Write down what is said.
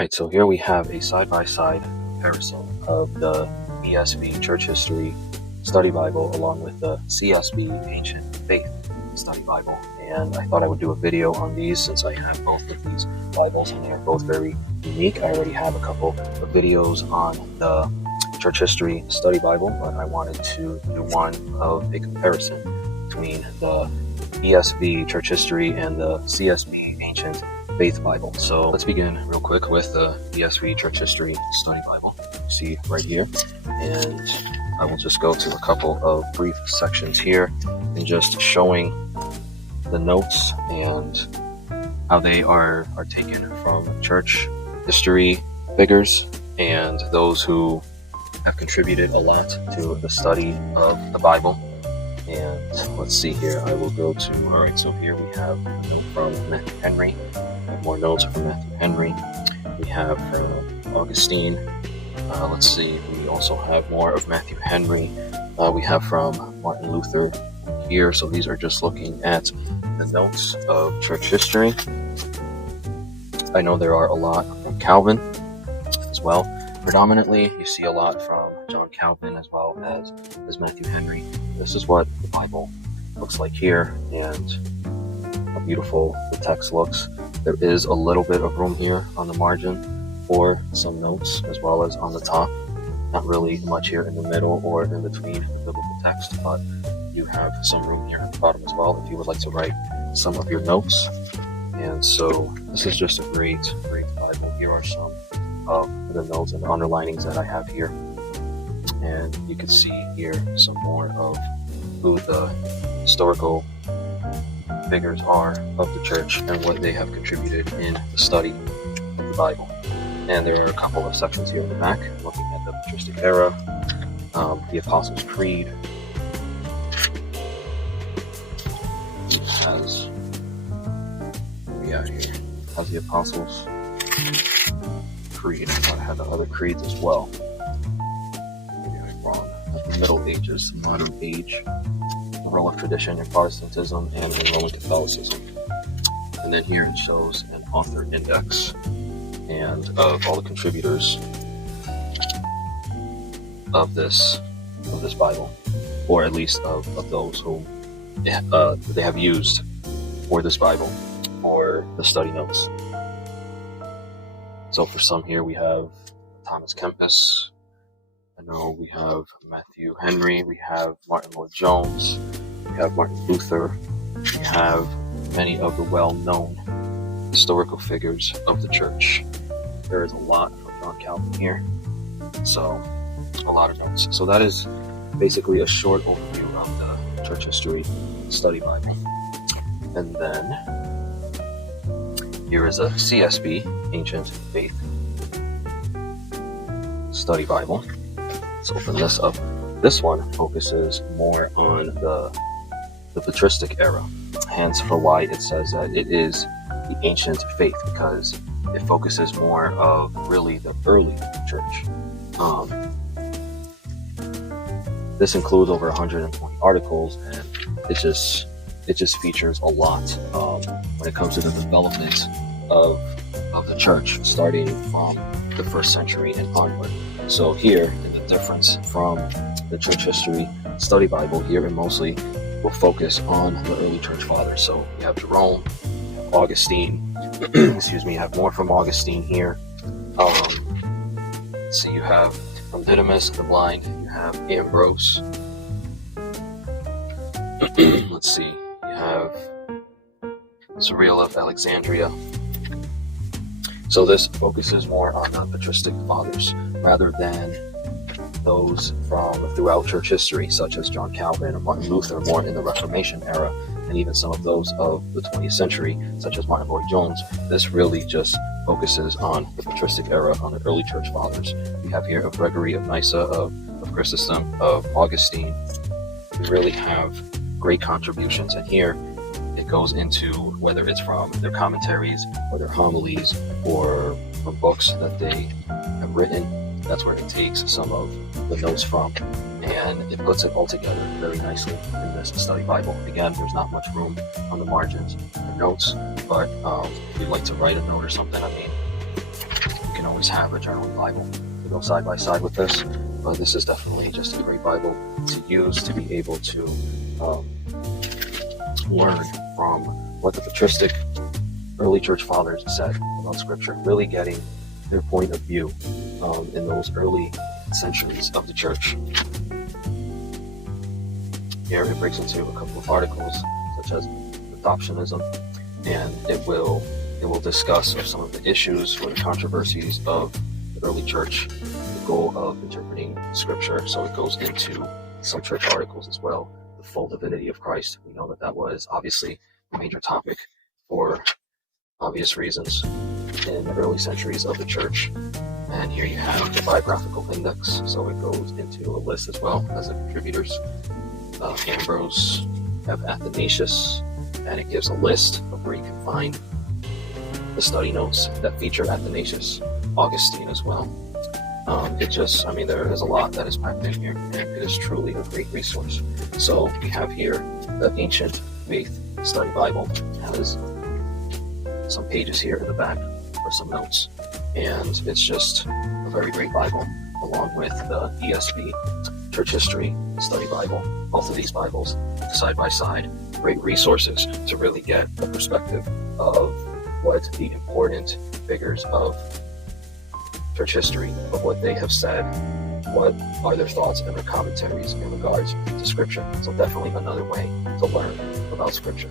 Alright, so here we have a side-by-side comparison of the ESV Church History Study Bible along with the CSB Ancient Faith Study Bible. And I thought I would do a video on these since I have both of these Bibles and they are both very unique. I already have a couple of videos on the Church History Study Bible, but I wanted to do one of a comparison between the ESV Church History and the CSB Ancient Faith Bible. So let's begin real quick with the ESV Church History Study Bible. You see right here, and I will just go to a couple of brief sections here and just showing the notes and how they are taken from church history figures and those who have contributed a lot to the study of the Bible. And let's see here, I will go to, alright, so here we have a note from Matthew Henry. We have more notes from Matthew Henry. We have from Augustine. Let's see, we also have more of Matthew Henry. We have from Martin Luther here. So these are just looking at the notes of church history. I know there are a lot from Calvin as well. Predominantly, you see a lot from John Calvin as well as Matthew Henry. This is what the Bible looks like here, and how beautiful the text looks. There is a little bit of room here on the margin for some notes as well as on the top. Not really much here in the middle or in between biblical text, but you have some room here at the bottom as well if you would like to write some of your notes. And so this is just a great Bible. Here are some of the notes and underlinings that I have here. And you can see here some more of who the historical figures are of the church and what they have contributed in the study of the Bible. And there are a couple of sections here in the back looking at the patristic era, the Apostles' Creed. It has the Apostles' Creed. I thought I had the other creeds as well. Maybe I'm wrong. The Middle Ages, the modern age, the role of tradition in Protestantism and in Roman Catholicism. And then here it shows an author index and of all the contributors of this Bible, or at least of those whom they have used for this Bible or the study notes. So for some here we have Thomas Kempis. I know we have Matthew Henry. We have Martin Lloyd-Jones. We have Martin Luther. We have many of the well-known historical figures of the church. There is a lot from John Calvin here. So a lot of notes. So that is basically a short overview of the Church History Study Bible. And then here is a CSB, Ancient Faith Study Bible. Let's open this up. This one focuses more on the patristic era, hence for why it says that it is the ancient faith, because it focuses more of really the early church. This includes over 120 articles, and it just features a lot when it comes to the development of the church, starting from the 1st century and onward. So here, in the difference from the Church History Study Bible, here it mostly will focus on the early church fathers. So you have Jerome, you have Augustine, excuse me, you have more from Augustine here. So you have from Didymus the blind, you have Ambrose. Let's see, you have Cyril of Alexandria. So this focuses more on the patristic fathers rather than those from throughout church history, such as John Calvin or Martin Luther, more in the Reformation era, and even some of those of the 20th century, such as Martin Lloyd-Jones. This really just focuses on the patristic era, on the early church fathers. We have here of Gregory of Nyssa, of Chrysostom, of Augustine. We really have great contributions, and here it goes into whether it's from their commentaries or their homilies or from books that they have written. That's where it takes some of the notes from, and it puts it all together very nicely in this study Bible. Again, there's not much room on the margins for notes, but if you'd like to write a note or something, I mean, you always have a journaling Bible to go side by side with this, but this is definitely just a great Bible to use to be able to learn from what the patristic early church fathers said about Scripture, really getting their point of view in those early centuries of the church. Here it breaks into a couple of articles, such as adoptionism, and it will discuss some of the issues or the controversies of the early church, the goal of interpreting Scripture. So it goes into some church articles as well. The full divinity of Christ. We know that was obviously a major topic for obvious reasons in the early centuries of the church. And here you have the biographical index, so it goes into a list as well as the contributors. Ambrose, have Athanasius, and it gives a list of where you can find the study notes that feature Athanasius, Augustine as well. There is a lot that is packed in here, and it is truly a great resource. So we have here the Ancient Faith Study Bible. It has some pages here in the back for some notes, and it's just a very great Bible, along with the ESV Church History Study Bible. Both of these Bibles, side by side, great resources to really get a perspective of what the important figures of church history, of what they have said, what are their thoughts and their commentaries in regards to Scripture. So definitely another way to learn about Scripture.